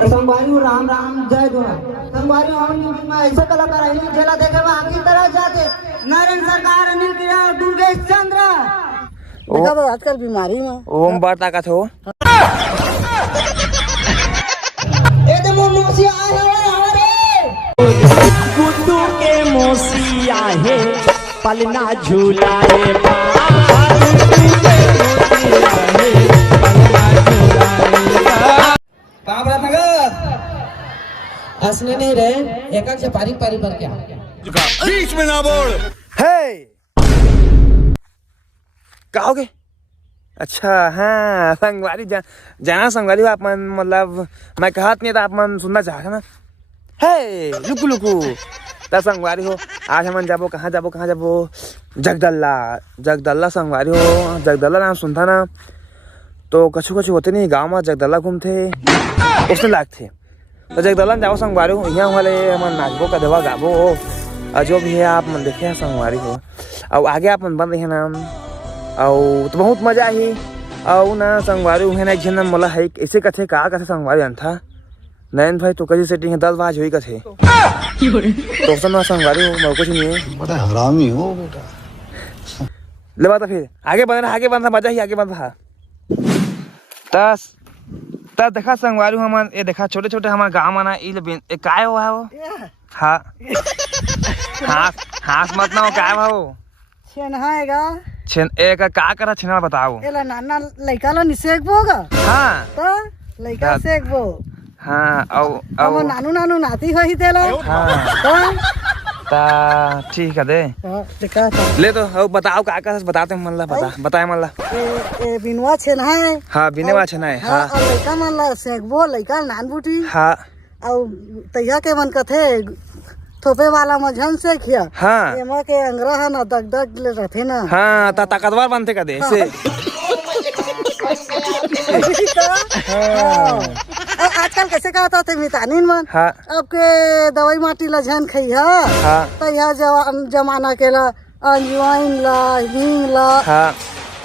संगवारी राम राम जय जोहार। संगवारी हम में ऐसे कलाकार है झेला देखे में आगे तरह जाते नारायण सरकार अनिल किरण दुर्गेश चंद्र देखा तो आजकल बीमारी में ओम बार ताकत हो ए तो मौसी आए हमारे गुड्डू के मौसी आए पलना झूलाए हंसने नहीं रहे एक से पारी पारी पर क्या बीच में ना बोल हे कहोगे अच्छा हाँ संगवारी जाना संगवारी आप मन मतलब मैं कहत नहीं था आप मन सुनना चाह ना हे लुकु लुकु ता संगवारी हो आज हम जाबो कहाँ जाबो जगदल्ला संगवारी हो जगदल्ला नाम सुनता ना तो कछु होते नहीं गाँव में जगदल्ला घूमते उसने लागते तो जगदल्ला जाओ संगवारी हो यहाँ वाले मन नाचबो का दवा गाबो जो भी है आप मन देखे संगवारी हो और आगे आप मन बन रहे नाम और तो बहुत मजा ही और ना संगवारी है ना झन मोला है ऐसे कथे का कथे संगवारी अंथा नयन भाई तो कैसी सेटिंग है 10 बाज हुई कथे तो सुन संगवारी हो मैं कुछ नहीं है बड़ा हरामी हो बेटा ले बात फिर आगे बढ़ रहा मजा ही आगे बढ़ रहा तस तब देखा संगवारी हमन ये देखा छोटे छोटे हमारे गाँव में ना ये काय हुआ है वो हाँ हाथ मत ना हो काय हुआ वो छेनहाएगा छेन एक का करा छेना बताओ एला नाना लइका लो निसेकबो गा हाँ तो लइका सेकबो हाँ अब नानू नाती होई तेला हाँ तो ता ठीक है दे देखा ले तो अब बताओ का बताते मन ला बताए मन ला ए बिनवा छेनहाए हाँ बिनेवा छेना है हाँ लइका मन ला सेकबो लइका नान बूटी हाँ और तैया के मन कथे थोपे वाला मझन से खिया हाँ एमा के अंगरा है ना दग ले रहथे ना हाँ ता ताकतवर बनते का दे से आजकल कैसे कहता होते विटामिन मन हाँ अब के दवाई माटी ला झन खइहा हाँ तो यह जमाना के ला अजवाइन ला हींग ला हाँ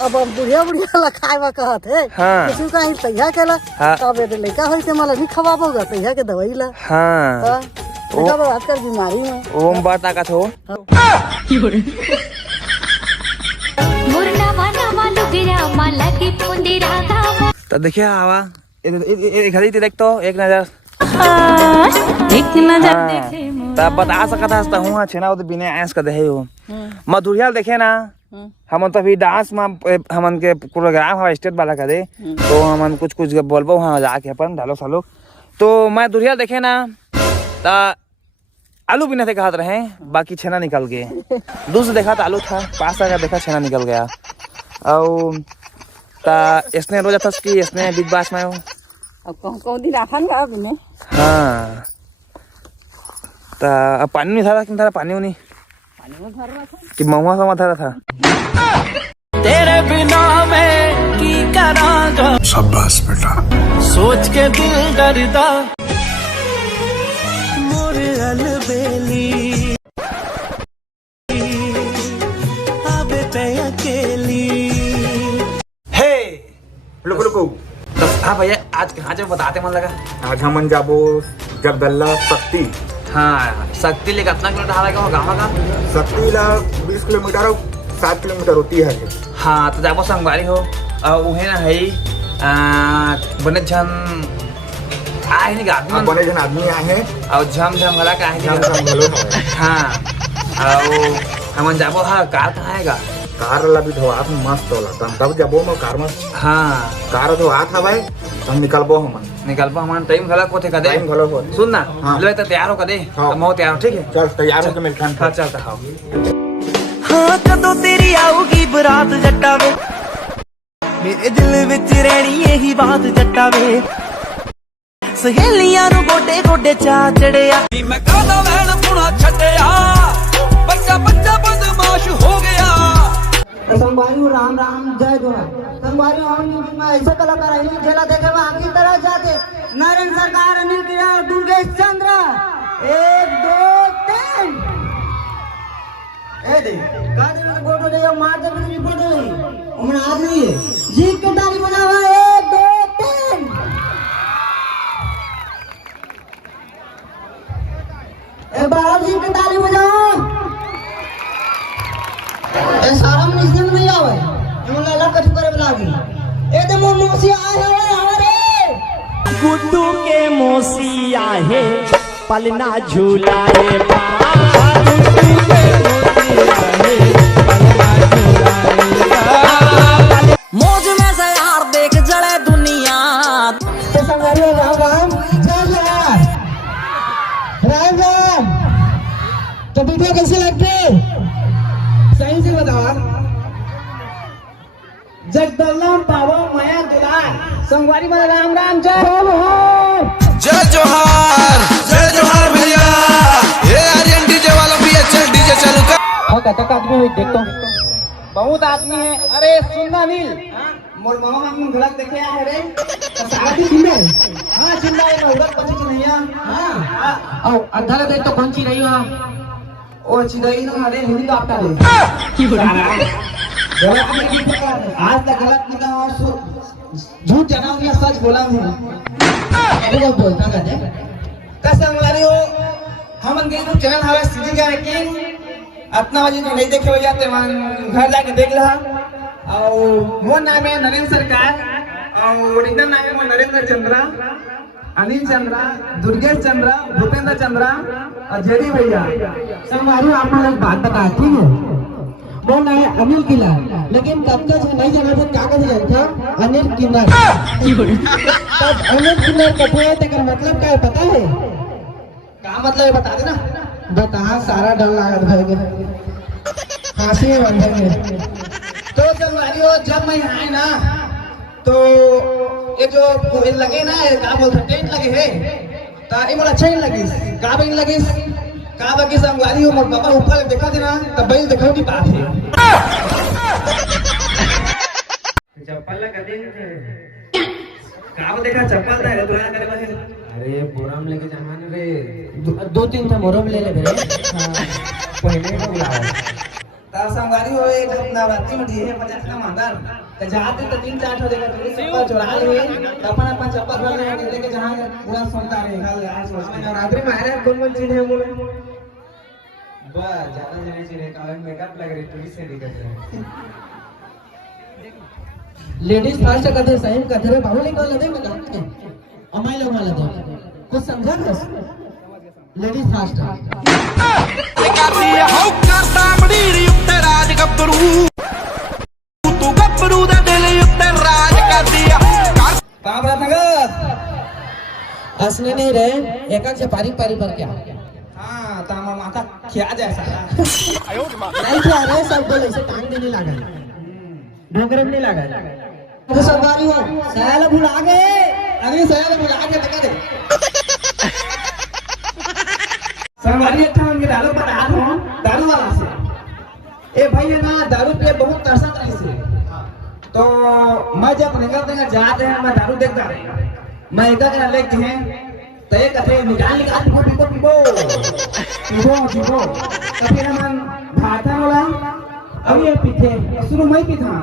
अब बुढ़िया ला खाए कहत है हाँ किसी का तैया के ला हाँ तब ये लड़का होई ते मला भी खवाबोगा तैया के दवाई ला हाँ देखा तो आजकल बीमारी में ओम बार ताकत हो तो देखिए हवा घड़ी देख तो एक नजर तब बता सकता हूँ छेना वो तो बिना ऐस का दे हो मधुरिया देखे ना हम तो अभी डांस में हमन के प्रोग्राम हवा स्टेट वाला का दे तो हमन कुछ बोलबो वहाँ जाके अपन डालो सालो तो मैं दुरिया देखे ना ता आलू बिना थे कहत रहे बाकी छेना निकल गए दूसरा देखा तो आलू था पास आकर देखा छेना निकल गया और ता इसने रोजा था कि इसने बिग बास में हो अब कौन दिन आफन का बिने हाँ ता अब पानी नहीं था कि था पानी नहीं कि महुआ समा था तेरे बिना मैं की करांगा शाबाश बेटा सोच के दिल डरदा मोरे अलबेली आबे ते अकेली हे रुको हाँ भैया आज कहाँ जब बताते मन लगा आज हम जाबो जगदल्ला शक्ति हाँ शक्ति ले कितना किलोमीटर लगा वो गाँव का शक्ति ला 20 किलोमीटर 7 किलोमीटर होती है हाँ तो जाबो संगवारी हो और उहे ना है बने झन आए नहीं आदमी बने जन आदमी आए हैं और झम वाला का है भलो हाँ और हमन जाबो हाँ कार कहाँ आएगा कार ला भी धोआत मस्त होला तब जाबो मैं कार में हाँ कार धोआत हवाई हम निकलबो हमारा टाइम गलत को थे कदे टाइम भलो हो सुन ना हाँ। ले तो तैयार हो कदे हाँ। मैं तैयार हूँ ठीक है चल तैयार होके मिलते हैं हाँ चलता हाँ हाँ कदों तेरी आऊगी बरात जट्टा वे मेरे दिल विच रहनी यही बात जट्टा वे सहेलियां नु गोडे गोडे चा चढ़िया मैं कहदा वैन पुना छड्डिया बच्चा बदमाश हो गया संगवारी राम राम जय जोहार। संगवारी हम में ऐसे कलाकार है झेला देखे में आगे तरह जाते नारायण सरकार अनिल किरण दुर्गेश चंद्र 1 2 3 ए दे का दे फोटो ले मार दे मेरी फोटो हमने आज नहीं है जी के ताली बजावा 1 2 3 बाबा जी की ताली बजाओ। ए सारा मनुष्य में नहीं आवे हम लाला कछु करे लागी ए तो मोर मौसी आए हमारे गुड्डू के मौसी आहे पलना झूलाए गुड्डू के मौसी आहे पलना झूलाए मौज में से यार देख जले दुनिया। तो संगारी राम राम जय जय राम राम। तो वीडियो कैसे लगते सही से बताओ। जगदल्ला बाबा माया दुलार संगवारी में राम राम जय जय जोहार भैया। ये आर्यन डीजे वाला भी अच्छा डीजे चालू कर। हाँ कतक आदमी हुई देखो बहुत आदमी है। अरे सुनना नील मोर मामा हम गलत देखे आए रे सारा की जिंदा है। हाँ जिंदा है मैं उधर पहुंची नहीं है। हाँ आओ अद्धा लगे तो कौन सी रही हो ओ चिदाई ना अरे हिंदी का आपका रे गलत नहीं किया आज तक गलत नहीं कहा और झूठ जाना हूँ या सच बोला हूँ। अभी जब बोलता कहते कसम वाली हो हम उनके यूट्यूब चैनल हमारे सीधी का किंग अपना वजह जो नहीं देखे हो जाते वहाँ घर जाके देख रहा और वो नाम है नरेंद्र सरकार और ओरिजिनल नाम है वो नरेंद्र चंद्रा अनिल चंद्रा दुर्गेश चंद्रा भूपेंद्र चंद्रा और जेडी भैया संगवारी आपको एक बात बता ठीक है वो नाम है अनिल किलर लेकिन तब तक नहीं जाना था कागज जानते अनिल किलर तब अनिल किलर कथे है तेरा मतलब क्या है पता है क्या मतलब है बता देना बता सारा डर लागत भाई फांसी में बंधेंगे। तो संगवारी जब मैं आए ना तो ये जो लगे ना क्या बोलते टेंट लगे है तो ये मुझे अच्छा नहीं लगी का भी नहीं लगी का बाकी संगवारी हो मोर बाबा ऊपर देखा देना तब बैल देखो की बात है। चप्पल लगा दे का देखा चप्पल था दुनिया करे बहे अरे बोराम लेके जमाने रे दो तीन था मोरम ले ले रे पहले को बुलाओ ता संगवारी हो एक अपना रात्रि में दिए 50 का मांगन तो जाते तो 3-4 हो देगा तो चप्पल चुरा ले अपन अपन चप्पल भर ले लेके जहां पूरा सोता है खाल आज नवरात्रि में आ रहे कौन चीज है मोरे बस ज्यादा नहीं चाहिए कान मेकअप लग रही पुलिस से दिक्कत है लेडीज फर्स्ट कहते सही कहते रे बाबू लेकर लदे में कहते अमाई लोग वाला दो कुछ समझा बस लेडीज फर्स्ट करती है हो करता मड़ी उत्ते राज गब्बरू तू गब्बरू दा दिल उत्ते राज करती है काम रहा नगर असने नहीं रहे एक से पारी पारी पर क्या हाँ तामा माता क्या जैसा नहीं क्या रहे सब बोले से टांग देने लगा ढोकरे में नहीं लगा तो सरकारी हो सयाल भुला गए अगली सयाल भुला के बता दे सरकारी अच्छा हमके दारू बता दो दारू वाला से ए भाई है ना दारू पे बहुत तरसा रही से तो मैं जब निकलते जाते हैं मैं दारू देखता रही मैं एक का लेके हैं तो एक कथे निकाल पीबो तो फिर हम भाता वाला अब ये पीछे शुरू में पीता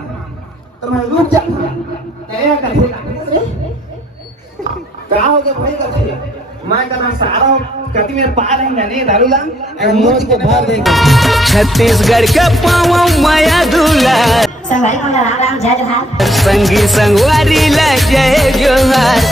तो मैं रुक जाता तय कथे क्या हो गया भाई कथे मैं करना सारा कति मेरे पार है नहीं दारू ला मोच को भर देगा छत्तीसगढ़ का पावा माया दूल्हा संगवारी को राम राम जय जोहार संगी संगवारी ला जय जोहार।